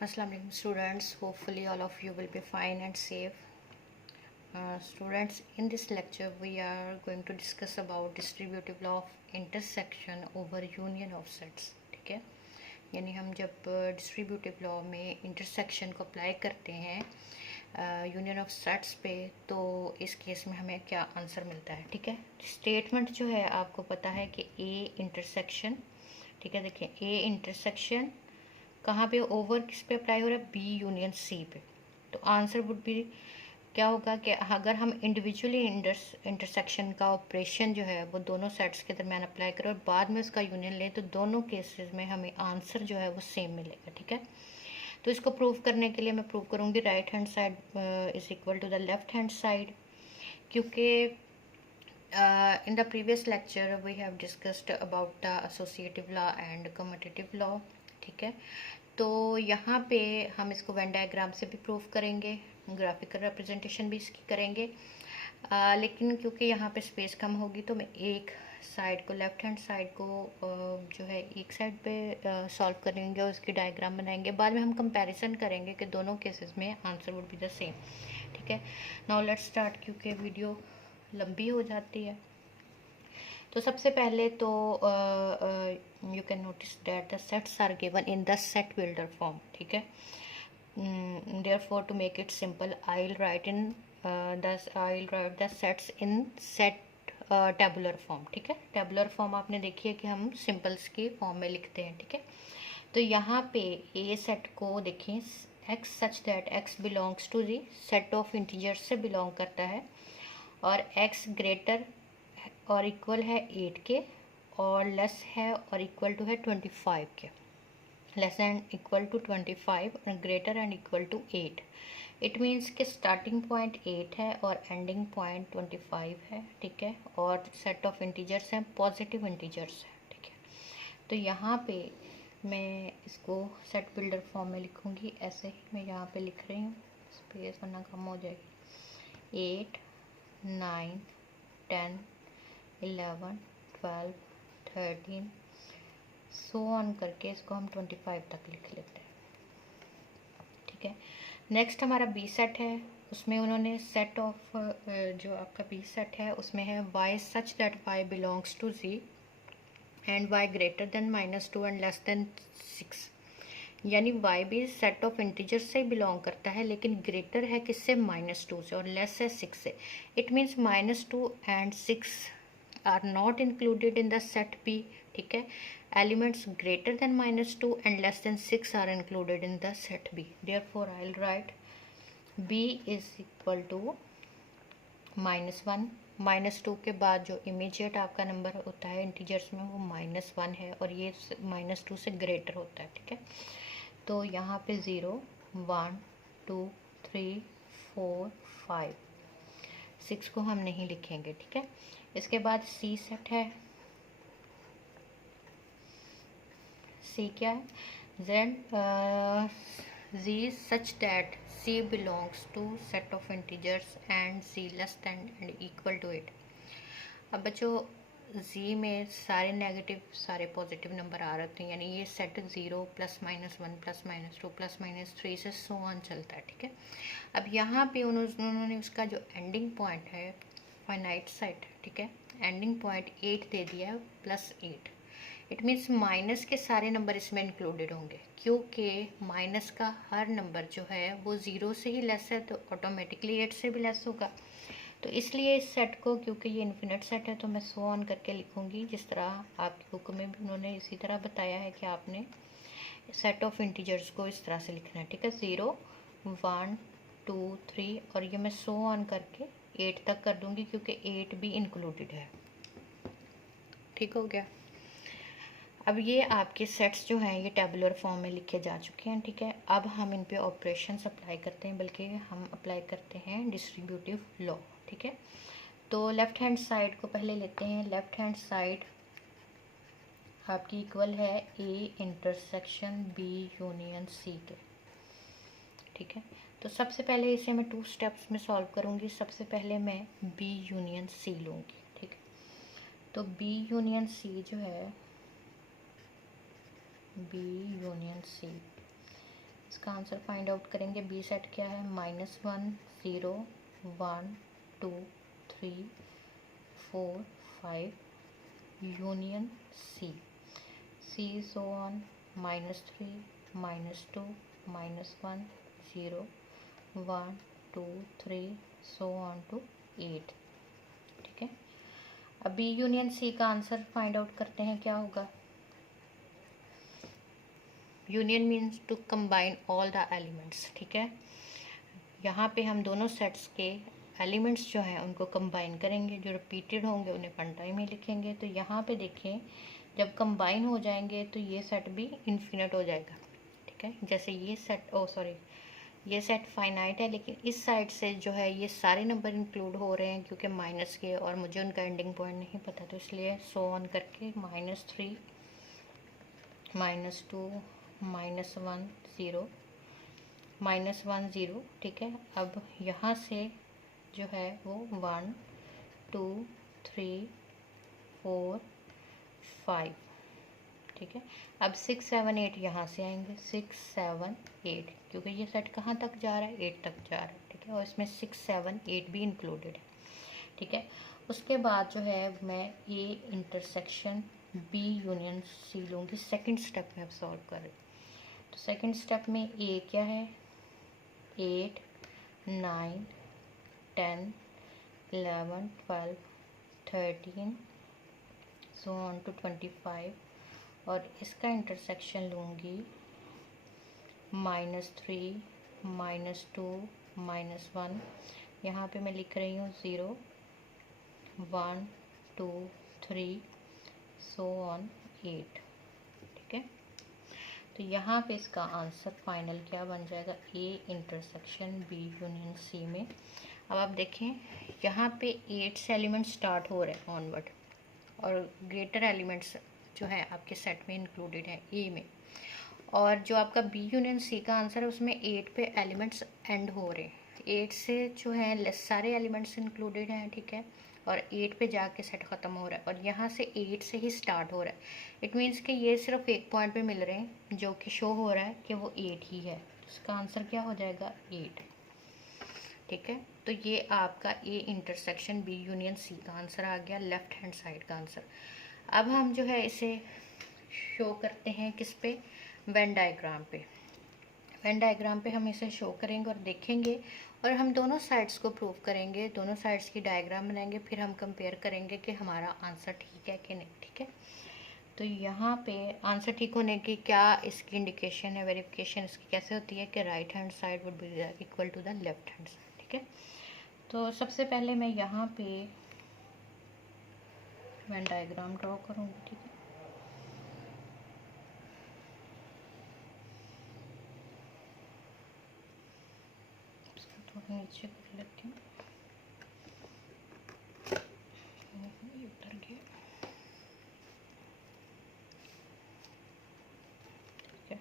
Assalamu alaikum students. Hopefully all of you will be fine and safe. Students, in this lecture we are going to discuss about distributive law of intersection over union of sets. ठीक है, यानी हम जब distributive law में intersection को apply करते हैं union of sets पे, तो इस केस में हमें क्या आंसर मिलता है. ठीक है, स्टेटमेंट जो है आपको पता है कि ए इंटरसेक्शन. ठीक है, देखिए ए इंटरसेक्शन कहाँ पे ओवर किस पे अप्लाई हो रहा है, बी यूनियन सी पे. तो आंसर वुड बी क्या होगा कि अगर हम इंडिविजुअली इंटरसेक्शन का ऑपरेशन जो है वो दोनों सेट्स के दरमियान अप्लाई करें और बाद में उसका यूनियन लें, तो दोनों केसेस में हमें आंसर जो है वो सेम मिलेगा. ठीक है, तो इसको प्रूव करने के लिए मैं प्रूव करूँगी right hand side is equal to the left hand side, क्योंकि in the previous lecture we have discussed about the associative law and commutative law. ठीक है, तो यहाँ पे हम इसको वेन डायग्राम से भी प्रूव करेंगे, ग्राफिकल रिप्रेजेंटेशन भी इसकी करेंगे. लेकिन क्योंकि यहाँ पे स्पेस कम होगी तो मैं एक साइड को, लेफ्ट हैंड साइड को जो है एक साइड पे सॉल्व करेंगे और उसकी डायग्राम बनाएंगे. बाद में हम कंपैरिजन करेंगे कि दोनों केसेस में answer would be the same. ठीक है, नाउ लेट्स स्टार्ट, क्योंकि वीडियो लंबी हो जाती है. तो सबसे पहले तो you can notice that the sets are given in the set builder form. ठीक है, therefore to make it simple I will write the sets in set tabular form. ठीक है, टेबुलर फॉर्म आपने देखी है कि हम सिंपल्स की फॉर्म में लिखते हैं. ठीक है, तो यहाँ पे ए सेट को देखें, X such that X belongs to the set of integers से बिलोंग करता है और एक्स ग्रेटर और इक्वल है 8 के और लेस है और इक्वल टू है 25 के. लेस एंड इक्वल टू 25 और greater and equal to 8. It means कि स्टार्टिंग पॉइंट 8 है और एंडिंग पॉइंट 25 है. ठीक है, और सेट ऑफ इंटीजर्स हैं, पॉजिटिव इंटीजर्स हैं. ठीक है, तो यहाँ पे मैं इसको सेट बिल्डर फॉर्म में लिखूँगी. ऐसे ही मैं यहाँ पे लिख रही हूँ, स्पेस वरना कम हो जाएगी. 8 9 10 11 12 13 सो ऑन करके इसको हम 25 तक लिख लेते हैं. ठीक है, नेक्स्ट हमारा बी सेट है. उसमें उन्होंने सेट ऑफ जो आपका बी सेट है उसमें है Y such that Y belongs to G and Y greater than -2 and less than 6. यानी वाई भी सेट ऑफ इंटीजर से बिलोंग करता है, लेकिन ग्रेटर है किससे, -2 से, और लेस है 6 से. It means -2 and 6 are not included in the set B. ठीक है, elements greater than -2 and less than 6 are included in the set B. Therefore I will write B is equal to -1. -2 के बाद जो immediate आपका number होता है integers में वो -1 है और ये -2 से ग्रेटर होता है. ठीक है, तो यहाँ पे 0 1 2 3 4 5 6 को हम नहीं लिखेंगे. ठीक है, इसके बाद सी सेट है. सी क्या है, जी such that C belongs to set of integers and C less than and equal to 8. अब बच्चों जी में सारे नेगेटिव सारे पॉजिटिव नंबर आ रहे हैं, यानी ये सेट 0 +-1 +-2 +-3 से सो ऑन चलता है. ठीक है, अब यहाँ पे उन्होंने उसका जो एंडिंग पॉइंट है फाइनाइट सेट. ठीक है, एंडिंग पॉइंट 8 दे दिया है +8. इट मीन्स माइनस के सारे नंबर इसमें इंक्लूडेड होंगे, क्योंकि माइनस का हर नंबर जो है वो 0 से ही लेस है, तो ऑटोमेटिकली 8 से भी लेस होगा. तो इसलिए इस सेट को, क्योंकि ये इन्फिनिट सेट है, तो मैं सो ऑन करके लिखूँगी जिस तरह आपकी बुक में भी उन्होंने इसी तरह बताया है कि आपने सेट ऑफ इंटीजर्स को इस तरह से लिखना है. ठीक है, 0 1 2 3 और ये मैं सो ऑन करके 8 तक कर दूँगी, क्योंकि 8 भी इंक्लूडेड है. ठीक हो गया. अब ये आपके सेट्स जो हैं ये टेबुलर फॉर्म में लिखे जा चुके हैं. ठीक है, अब हम इन पे ऑपरेशंस अप्लाई करते हैं, बल्कि हम अप्लाई करते हैं डिस्ट्रीब्यूटिव लॉ. ठीक है, तो लेफ़्ट हैंड साइड को पहले लेते हैं. लेफ़्ट हैंड साइड आपकी इक्वल है A intersection B union C के. ठीक है, तो सबसे पहले इसे मैं 2 स्टेप्स में सॉल्व करूँगी. सबसे पहले मैं बी यूनियन सी लूँगी. ठीक है, तो बी यूनियन सी जो है, बी यूनियन सी, इसका आंसर फाइंड आउट करेंगे। बी सेट क्या है? -1 0 1 2 3 4 5 union C, C so on -3 -2 -1 0 1 2 3 so on to 8। ठीक है, अब बी यूनियन सी का आंसर फाइंड आउट करते हैं, क्या होगा? Union means to combine all the elements. ठीक है, यहाँ पे हम दोनों सेट्स के एलिमेंट्स जो हैं उनको कंबाइन करेंगे, जो रिपीटेड होंगे उन्हें वन टाइम ही लिखेंगे। तो यहाँ पे देखें, जब कंबाइन हो जाएंगे तो ये सेट भी इन्फिनिट हो जाएगा। ठीक है, जैसे ये सेट, ये सेट फाइनाइट है, लेकिन इस साइड से जो है ये सारे नंबर इंक्लूड हो रहे हैं क्योंकि माइनस के, और मुझे उनका एंडिंग पॉइंट नहीं पता, तो इसलिए सो ऑन करके -3 -2 -1 0 -1 0। ठीक है, अब यहाँ से जो है वो 1 2 3 4 5। ठीक है, अब 6 7 8 यहाँ से आएंगे, 6 7 8, क्योंकि ये सेट कहाँ तक जा रहा है? 8 तक जा रहा है। ठीक है, और इसमें 6 7 8 भी इंक्लूडेड है। ठीक है, उसके बाद जो है मैं A intersection B union C लूँगी। सेकंड स्टेप में अब सॉल्व कर रही हूँ। तो सेकंड स्टेप में ए क्या है? 8 9 10 11 12 13 सो ऑन टू 25, और इसका इंटरसेक्शन लूँगी -3 -2 -1। यहाँ पे मैं लिख रही हूँ 0 1 2 3 सो ऑन 8। ठीक है, तो यहाँ पे इसका आंसर फाइनल क्या बन जाएगा? A intersection B union C में। अब आप देखें, यहाँ पे 8 से एलिमेंट स्टार्ट हो रहे हैं ऑनवर्ड, और ग्रेटर एलिमेंट्स जो है आपके सेट में इंक्लूडेड है ए में, और जो आपका बी यूनियन सी का आंसर है उसमें 8 पे एलिमेंट्स एंड हो रहे हैं। 8 से जो है सारे एलिमेंट्स इंक्लूडेड हैं। ठीक है, और 8 पे जाके सेट ख़त्म हो रहा है, और यहाँ से 8 से ही स्टार्ट हो रहा है। इट मीन्स कि ये सिर्फ एक पॉइंट पे मिल रहे हैं जो कि शो हो रहा है कि वो 8 ही है। इसका आंसर क्या हो जाएगा? 8। ठीक है, तो ये आपका A intersection B union C का आंसर आ गया, लेफ्ट हैंड साइड का आंसर। अब हम जो है इसे शो करते हैं किस पे? वेन डायग्राम पे। वेन डायग्राम पे हम इसे शो करेंगे और देखेंगे, और हम दोनों साइड्स को प्रूव करेंगे, दोनों साइड्स की डायग्राम बनाएंगे, फिर हम कंपेयर करेंगे कि हमारा आंसर ठीक है कि नहीं। ठीक है, तो यहाँ पे आंसर ठीक होने की क्या इसकी इंडिकेशन है, वेरिफिकेशन इसकी कैसे होती है कि right hand side would be equal to the left hand side. ठीक है, तो सबसे पहले मैं यहाँ पे वेन डायग्राम ड्रॉ करूँगी। ठीक है, थोड़ा नीचे कर लेती हूँ, ये उतर गया। ठीक है,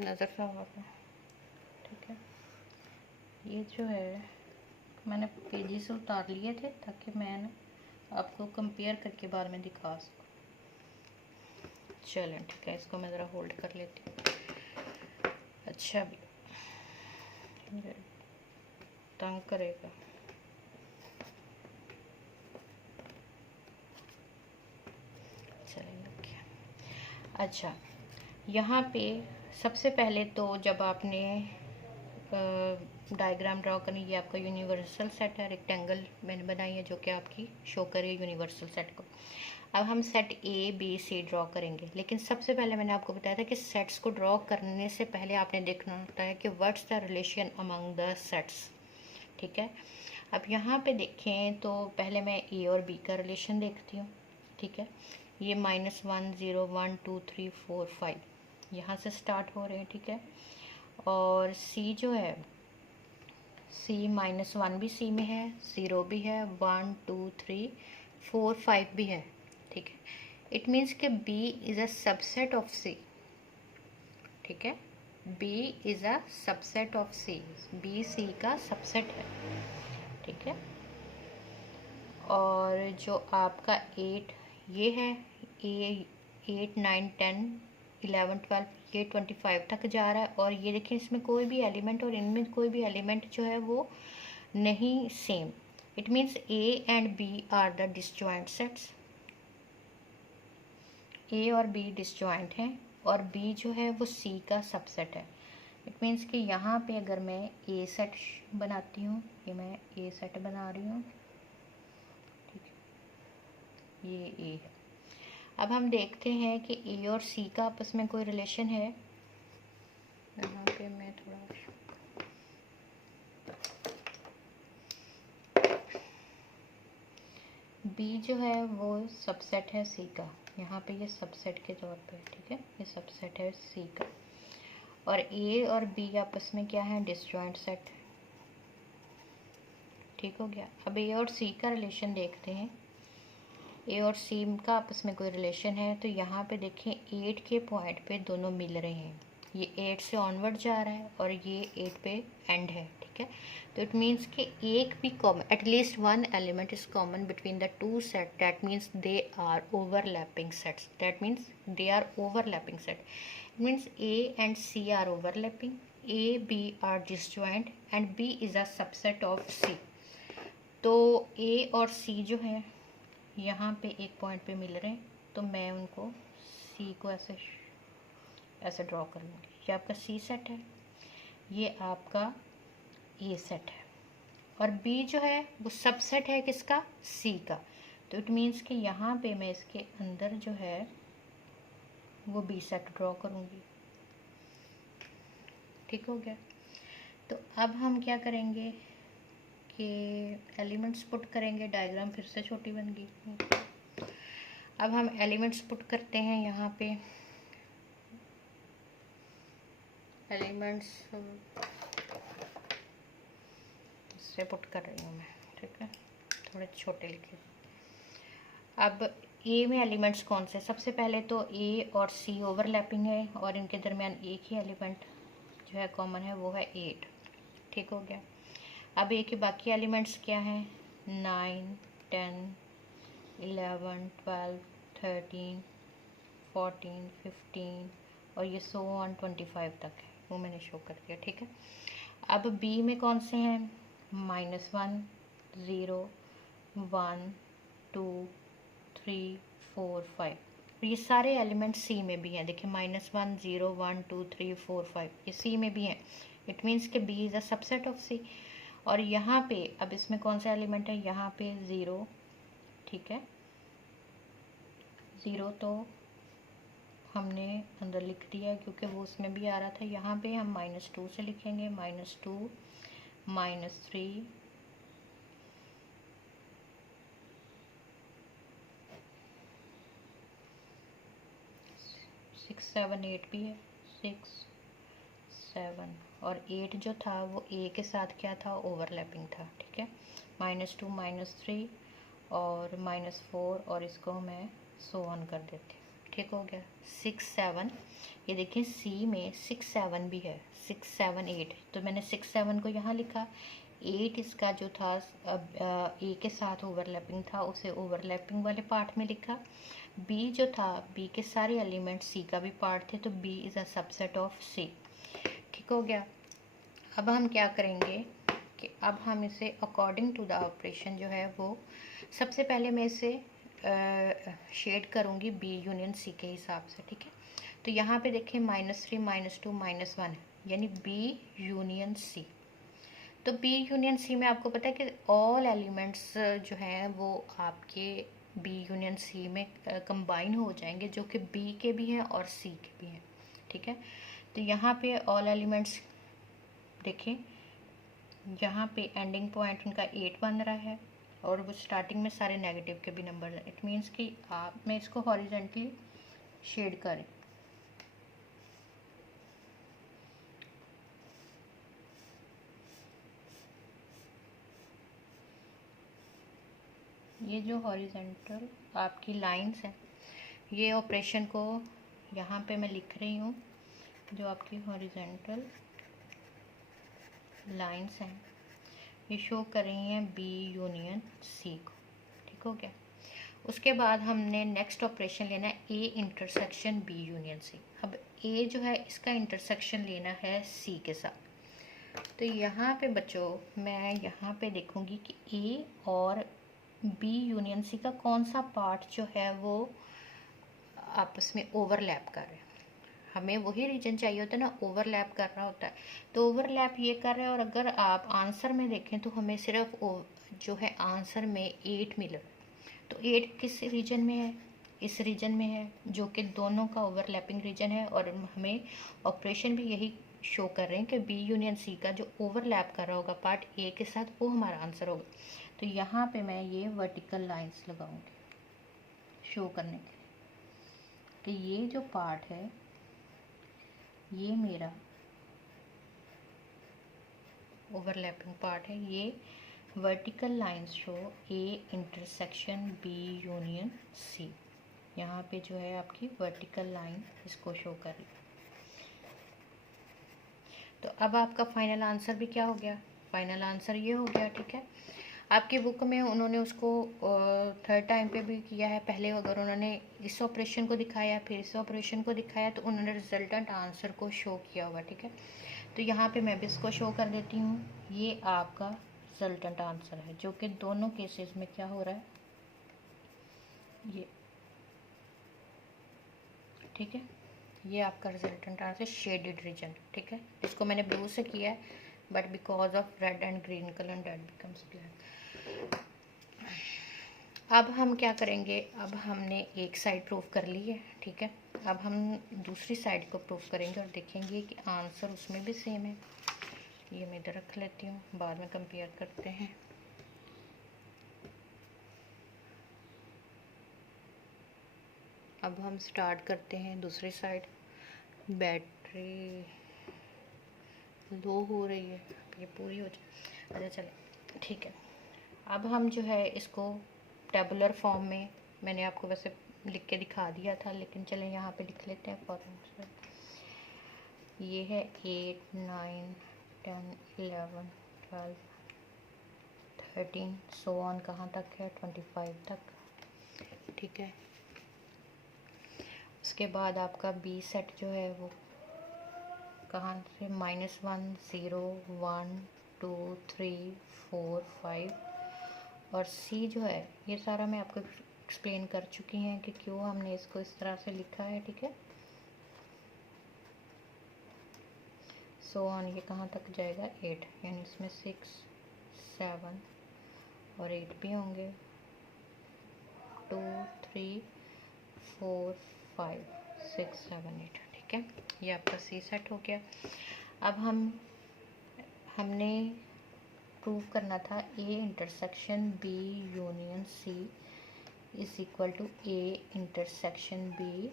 नज़र सा होगा। ठीक है, ये जो है मैंने पेजेस उतार लिए थे ताकि मैं आपको कंपेयर करके बाद में दिखा सकूँ। चलें, ठीक है, इसको मैं ज़रा होल्ड कर लेती हूँ। अच्छा, भी तंग करेगा। चलें, अच्छा, यहाँ पे सबसे पहले तो जब आपने डायग्राम ड्रॉ करनी, ये आपका यूनिवर्सल सेट है, रेक्टेंगल मैंने बनाई है जो कि आपकी शो करे यूनिवर्सल सेट को। अब हम set A B C draw करेंगे, लेकिन सबसे पहले मैंने आपको बताया था कि सेट्स को ड्रॉ करने से पहले आपने देखना होता है कि what's the relation among the sets. ठीक है, अब यहाँ पे देखें तो पहले मैं ए और बी का रिलेशन देखती हूँ। ठीक है, ये -1 0 1 2 3 4 5 यहाँ से स्टार्ट हो रहे हैं। ठीक है, और सी जो है, सी -1 भी सी में है, 0 भी है, 1 2 3 4 5 भी है। ठीक है, इट मीन्स कि B is a subset of C। ठीक है, B is a subset of C, B C का सबसेट है। ठीक है, और जो आपका 8 ये है, 8 9 10 11 12 ये 25 तक जा रहा है, और ये देखिए इसमें कोई भी एलिमेंट और इनमें कोई भी एलिमेंट जो है वो नहीं same. It means A and B are the disjoint sets. A और बी डिसजॉइंट हैं और बी जो है वो सी का सबसेट है। इट मीन्स कि यहाँ पे अगर मैं ए सेट बनाती हूँ, ये मैं ए सेट बना रही हूँ, ठीक है, ये ए है। अब हम देखते हैं कि ए और सी का आपस में कोई रिलेशन है। यहाँ पे मैं थोड़ा बी जो है वो सबसेट है सी का, यहाँ पे ये सबसेट के तौर पे, ठीक है, ये सबसेट है सी का। और ए और बी आपस में क्या है, डिसजॉइंट सेट। ठीक हो गया। अब ए और सी का रिलेशन देखते हैं। ए और सी का आपस में कोई रिलेशन है तो यहाँ पे देखें 8 के पॉइंट पे दोनों मिल रहे हैं। ये 8 से ऑनवर्ड जा रहा है और ये 8 पे एंड है, ठीक है। तो इट मीन्स कि एक भी common, at least one element is common between the two set, that means they are overlapping sets, that means they are overlapping set. It means A and C are overlapping, A B are disjoint and B is a subset of C. तो A और सी जो है यहाँ पे एक point पे मिल रहे हैं, तो मैं उनको सी को ऐसे ड्रॉ कर लूँगी। ये आपका सी सेट है, ये आपका ए सेट है, और बी जो है वो सबसेट है किसका, सी का। तो इट मीन्स कि यहाँ पे मैं इसके अंदर जो है वो बी सेट ड्रॉ करूँगी। ठीक हो गया। तो अब हम क्या करेंगे कि एलिमेंट्स पुट करेंगे। डायग्राम फिर से छोटी बन गई। अब हम एलिमेंट्स पुट करते हैं। यहाँ पे एलिमेंट्स से पुट कर रही हूँ मैं, ठीक है, थोड़े छोटे लिखे। अब ए में एलिमेंट्स कौन से, सबसे पहले तो ए और सी ओवरलैपिंग है और इनके दरमियान एक ही एलिमेंट जो है कॉमन है, वो है 8। ठीक हो गया। अब ए के बाकी एलिमेंट्स क्या हैं, 9 10 11 12 13 14 15 और ये 25 तक है, वो मैंने शो कर दिया। ठीक है। अब बी में कौन से हैं, -1 0 1 2 3 4 5। ये सारे एलिमेंट सी में भी हैं। देखिए -1 0 1 2 3 4 5 ये सी में भी हैं। इट मीन्स कि B is a subset of C. और यहाँ पे अब इसमें कौन सा एलिमेंट है, यहाँ पे 0, ठीक है, 0 तो हमने अंदर लिख दिया क्योंकि वो उसमें भी आ रहा था। यहाँ पे हम -2 से लिखेंगे, -2 -3 6 7 8 भी है, 6 7 और 8 जो था वो ए के साथ क्या था, ओवरलैपिंग था। ठीक है, -2 -3 और -4 और इसको मैं सो ऑन कर देती हूँ। ठीक हो गया। 6 7, ये देखिए सी में 6 7 भी है, 6 7 8, तो मैंने 6 7 को यहाँ लिखा। 8 इसका जो था अब ए के साथ ओवरलैपिंग था, उसे ओवरलैपिंग वाले पार्ट में लिखा। बी जो था, बी के सारे एलिमेंट सी का भी पार्ट थे, तो B is a subset of C. ठीक हो गया। अब हम क्या करेंगे कि अब हम इसे अकॉर्डिंग टू द ऑपरेशन जो है वो सबसे पहले मैं इसे शेड करूँगी बी यूनियन सी के हिसाब से। ठीक है, तो यहाँ पे देखें -3 -2 -1 यानी बी यूनियन सी। तो बी यूनियन सी में आपको पता है कि ऑल एलिमेंट्स जो हैं वो आपके बी यूनियन सी में कंबाइन हो जाएंगे, जो कि बी के भी हैं और सी के भी हैं। ठीक है, तो यहाँ पे ऑल एलिमेंट्स देखें, यहाँ पे एंडिंग पॉइंट उनका 8 बन रहा है और वो स्टार्टिंग में सारे नेगेटिव के भी नंबर हैं। इट मीन्स कि आप मैं इसको हॉरिजेंटली शेड करें। ये जो हॉरिजेंटल आपकी लाइंस हैं, ये ऑपरेशन को यहाँ पे मैं लिख रही हूँ, जो आपकी हॉरिजेंटल लाइंस हैं ये शो कर रही हैं बी यूनियन सी को। ठीक हो गया। उसके बाद हमने नेक्स्ट ऑपरेशन लेना है A intersection B union C. अब ए जो है इसका इंटरसेक्शन लेना है सी के साथ। तो यहाँ पे बच्चों मैं यहाँ पे देखूँगी कि ए और बी यूनियन सी का कौन सा पार्ट जो है वो आपस में ओवरलैप कर रहे हैं। हमें वही रीजन चाहिए होता है ना, ओवरलैप कर रहा होता है। तो ओवरलैप ये कर रहा है, और अगर आप आंसर में देखें तो हमें सिर्फ जो है आंसर में 8 मिल रहा है। तो 8 किस रीजन में है? इस रीजन में है, जो कि दोनों का ओवरलैपिंग रीजन है। और हमें ऑपरेशन भी यही शो कर रहे हैं कि बी यूनियन सी का जो ओवरलैप कर रहा होगा पार्ट ए के साथ, वो हमारा आंसर होगा। तो यहाँ पे मैं ये वर्टिकल लाइंस लगाऊंगी शो करने के लिए। तो ये जो पार्ट है ये मेरा ओवरलैपिंग पार्ट है। ये vertical lines show A intersection B union C. यहाँ पे जो है आपकी वर्टिकल लाइन इसको शो कर रही है। तो अब आपका फाइनल आंसर भी क्या हो गया? फाइनल आंसर ये हो गया, ठीक है। आपकी बुक में उन्होंने उसको थर्ड टाइम पे भी किया है। पहले अगर उन्होंने इस ऑपरेशन को दिखाया फिर इस ऑपरेशन को दिखाया तो उन्होंने रिजल्टेंट आंसर को शो किया होगा, ठीक है। तो यहाँ पे मैं भी इसको शो कर देती हूँ। ये आपका रिजल्टेंट आंसर है, जो कि दोनों केसेस में क्या हो रहा है, ये ठीक है। ये आपका रिजल्टेंट आंसर शेडेड रीजन, ठीक है। इसको मैंने ब्लू से किया है, but because of red and green colour that becomes black. अब हम क्या करेंगे, अब हमने एक साइड प्रूफ कर ली है, ठीक है। अब हम दूसरी साइड को प्रूफ करेंगे और देखेंगे कि आंसर उसमें भी सेम है। ये मैं इधर रख लेती हूँ, बाद में कंपेयर करते हैं। अब हम स्टार्ट करते हैं दूसरी साइड। बैटरी लो हो रही है, ये पूरी हो जाए। अच्छा चले, ठीक है। अब हम जो है इसको टेबुलर फॉर्म में, मैंने आपको वैसे लिख के दिखा दिया था, लेकिन चलें यहाँ पे लिख लेते हैं फॉर्म। ये है 8 9 10 11 12 13 सो ऑन, कहाँ तक है 25 तक, ठीक है। उसके बाद आपका बी सेट जो है वो कहाँ से, -1 0 1 2 3 4 5, और सी जो है ये सारा मैं आपको एक्सप्लेन कर चुकी हैं कि क्यों हमने इसको इस तरह से लिखा है, ठीक है। सो ऑन, ये कहाँ तक जाएगा 8, यानी इसमें 6 7 और 8 भी होंगे, 2 3 4 5 6 7 8, ठीक है। ये आपका सी सेट हो गया। अब हमने प्रूव करना था A intersection B union C is equal to A intersection B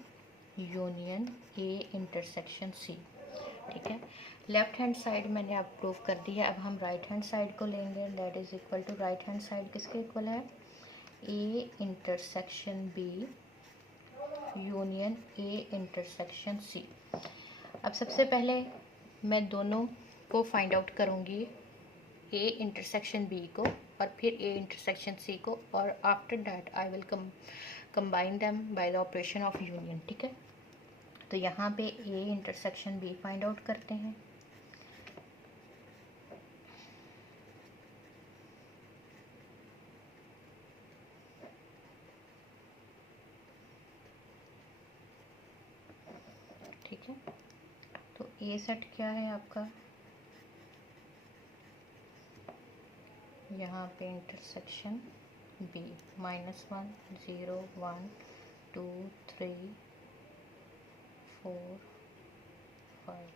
union A intersection C, ठीक है। लेफ्ट हैंड साइड मैंने अब प्रूव कर दी है। अब हम राइट हैंड साइड को लेंगे, that is equal to, right hand side किसके इक्वल है, A intersection B union A intersection C. अब सबसे पहले मैं दोनों को फाइंड आउट करूँगी, ए इंटरसेक्शन बी को और फिर ए इंटरसेक्शन सी को, और after that I will combine them by the operation of union, ठीक है। तो यहाँ पे A intersection B find out करते हैं। ठीक है, तो ए सेट क्या है आपका, यहाँ पे इंटरसेक्शन बी, -1 0 1 2 3 4 5,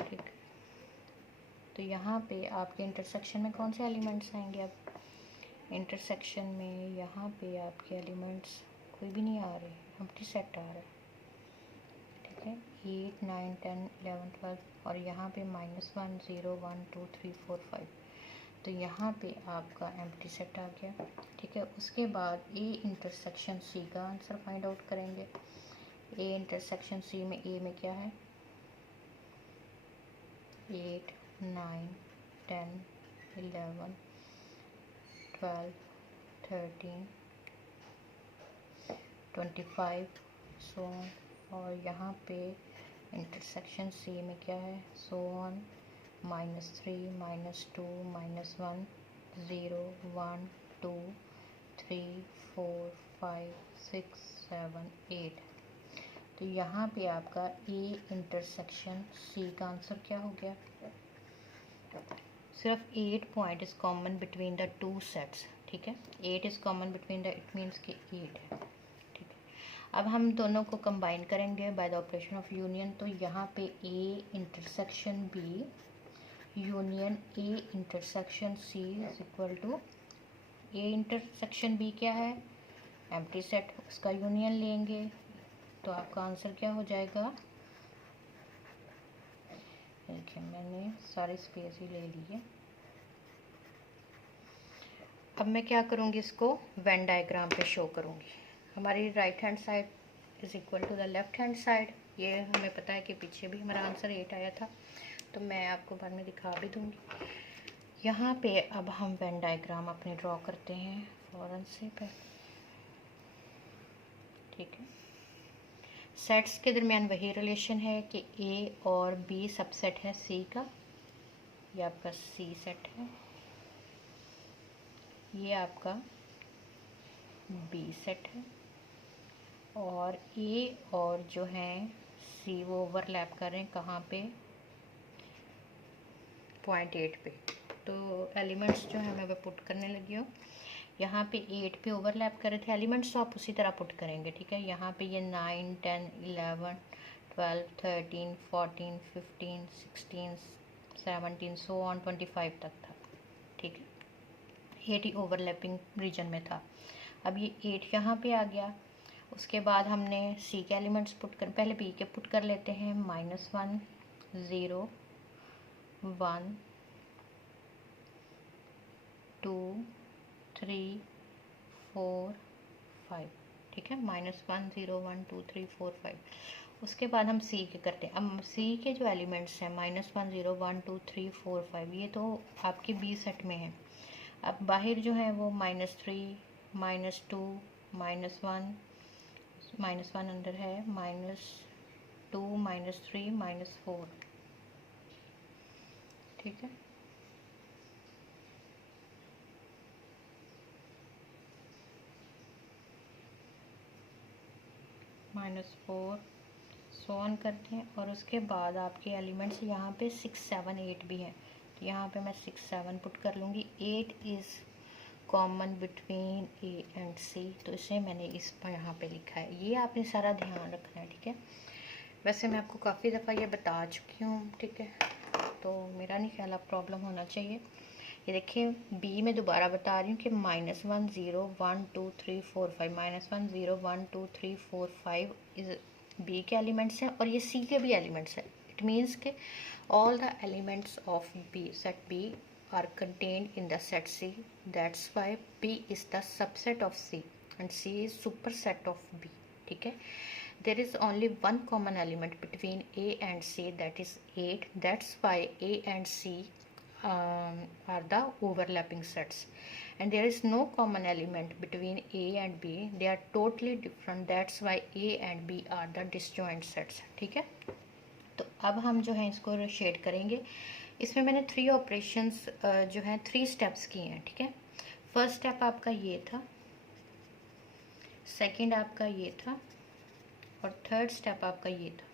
ठीक है। तो यहाँ पे आपके इंटरसेक्शन में कौन से एलिमेंट्स आएंगे? अब इंटरसेक्शन में यहाँ पे आपके एलिमेंट्स कोई भी नहीं आ रहे, एम्प्टी सेट आ रहा है, ठीक है। 8 9 10 11 12, और यहाँ पे -1 0 1 2 3 4 5, तो यहाँ पे आपका एम्प्टी सेट आ गया, ठीक है। उसके बाद ए इंटरसेक्शन सी का आंसर फाइंड आउट करेंगे। ए इंटरसेक्शन सी में ए में क्या है, 8 9 10 11 12 13 25 सो ऑन, और यहाँ पे इंटरसेक्शन सी में क्या है, सो ऑन, -3 -2 -1 0 1 2 3 4 5 6 7 8। तो यहाँ पे आपका ए इंटरसेक्शन सी का आंसर क्या हो गया, सिर्फ 8 point is common between the two sets, ठीक है, 8 is common between the, it means कि 8 है, ठीक है। अब हम दोनों को कंबाइन करेंगे by the operation of union. तो यहाँ पे A intersection B union A intersection C is equal to, A intersection B क्या है, एम्प्टी सेट, उसका यूनियन लेंगे तो आपका आंसर क्या हो जाएगा, देखिए मैंने सारी स्पेस ही ले ली है। अब मैं क्या करूँगी, इसको वेन डायग्राम पे शो करूँगी। हमारी right hand side is equal to the left hand side, ये हमें पता है कि पीछे भी हमारा आंसर 8 आया था, तो मैं आपको बाद में दिखा भी दूँगी। यहाँ पे अब हम वेन डायग्राम अपने ड्रॉ करते हैं फ़ौरन से पहले, ठीक है। सेट्स के दरमियान वही रिलेशन है कि ए और बी सबसेट है सी का, ये आपका सी सेट है, ये आपका बी सेट है, और ए और जो है सी वो ओवरलैप कर रहे हैं कहाँ पे, पॉइंट 8 पे। तो एलिमेंट्स जो है मैं वो पुट करने लगी हूँ। यहाँ पे 8 पे ओवरलैप कर रहे थे एलिमेंट्स, तो आप उसी तरह पुट करेंगे, ठीक है। यहाँ पे ये 9 10 11 12 13 14 15 16 17 सो ऑन 25 तक था, ठीक है। 8 ही ओवरलैपिंग रीजन में था। अब ये 8 यहाँ पे आ गया, उसके बाद हमने सी के एलिमेंट्स पुट कर, पहले बी के पुट कर लेते हैं, -1 0 1 2 3 4 5, ठीक है, -1 0 1 2 3 4 5। उसके बाद हम सी के करते हैं। अब सी के जो एलिमेंट्स हैं -1 0 1 2 3 4 5, ये तो आपकी बी सेट में है। अब बाहर जो है वो -3 -2 -1 -1 अंदर है, -2 -3 -4, ठीक है। -4 सो ऑन करते हैं, और उसके बाद आपके एलिमेंट्स यहाँ पे 6 7 8 भी हैं, तो यहाँ पे मैं 6 7 पुट कर लूँगी। 8 is common between A and C, तो इसे मैंने इस पर यहाँ पे लिखा है, ये आपने सारा ध्यान रखना है, ठीक है। वैसे मैं आपको काफ़ी दफ़ा ये बता चुकी हूँ, ठीक है, तो मेरा नहीं ख्याल आप प्रॉब्लम होना चाहिए। ये देखिए बी में दोबारा बता रही हूँ कि -1 0 1 2 3 4 5, -1 0 1 2 3 4 5 इज बी के एलिमेंट्स हैं, और ये सी के भी एलिमेंट्स हैं। इट मीन्स के all the elements of B set B are contained in the set C. That's why B is the subset of C and C is superset of B, ठीक है। There is only one common element between A and C, that is 8. That's why A and C are the overlapping sets, and there is no common element between A and B. They are totally different. That's why A and B are the disjoint sets, ठीक है। तो अब हम जो है इसको shade करेंगे। इसमें मैंने 3 ऑपरेशंस जो हैं 3 स्टेप्स किए हैं, ठीक है। फर्स्ट स्टेप आपका ये था, सेकंड आपका ये था, और थर्ड स्टेप आपका ये था।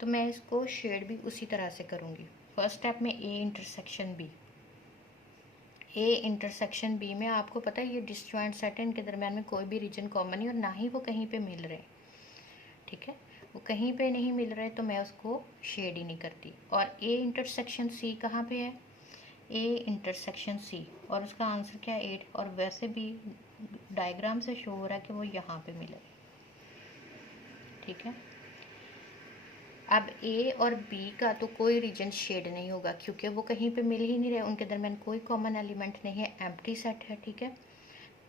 तो मैं इसको शेड भी उसी तरह से करूँगी। फर्स्ट स्टेप में A intersection B, A intersection B में आपको पता है ये डिसजॉइंट सेट है, इनके दरम्यान में कोई भी रीजन कॉमन नहीं, और ना ही वो कहीं पे मिल रहे, ठीक है। वो कहीं पे नहीं मिल रहे तो मैं उसको शेड ही नहीं करती। और ए इंटरसेक्शन सी कहाँ पे है, ए इंटरसेक्शन सी, और उसका आंसर क्या है 8, और वैसे भी डायग्राम से शो हो रहा है कि वो यहाँ पे मिले, ठीक है। अब ए और बी का तो कोई रीजन शेड नहीं होगा, क्योंकि वो कहीं पे मिल ही नहीं रहे, उनके दरमियान कोई कॉमन एलिमेंट नहीं है, एम्प्टी सेट है, ठीक है।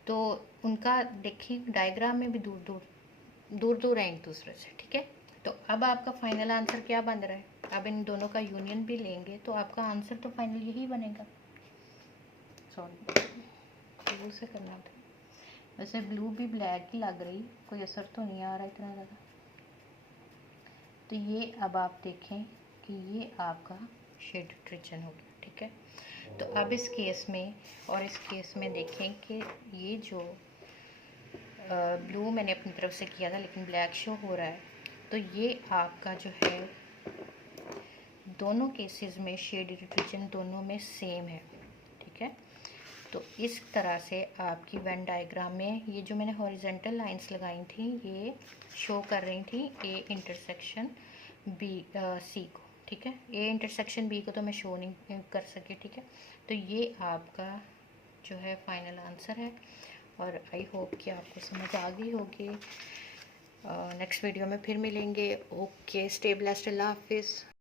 तो उनका देखिए डायग्राम में भी दूर दूर है एक दूसरे से, ठीक है। तो अब आपका फाइनल आंसर क्या बन रहा है, अब इन दोनों का यूनियन भी लेंगे तो आपका आंसर तो फाइनल यही बनेगा। सॉरी से करना था, वैसे ब्लू भी ब्लैक ही लग रही, कोई असर तो नहीं आ रहा इतना ज़्यादा। तो ये अब आप देखें कि ये आपका शेडेड रीजन हो गया, ठीक है। तो अब इस केस में और इस केस में देखें कि ये जो ब्लू मैंने अपनी तरफ से किया था लेकिन ब्लैक शो हो रहा है, तो ये आपका जो है दोनों केसेस में शेडेड रीजन दोनों में सेम है, ठीक है। तो इस तरह से आपकी वेन डायग्राम में ये जो मैंने हॉरिजेंटल लाइंस लगाई थी ये शो कर रही थी ए इंटरसेक्शन बी सी को, ठीक है। ए इंटरसेक्शन बी को तो मैं शो नहीं कर सकी, ठीक है। तो ये आपका जो है फाइनल आंसर है और आई होप कि आपको समझ आ गई होगी। नेक्स्ट वीडियो में फिर मिलेंगे। ओके, स्टे ब्लेस्ड, अल्लाह हाफिज़।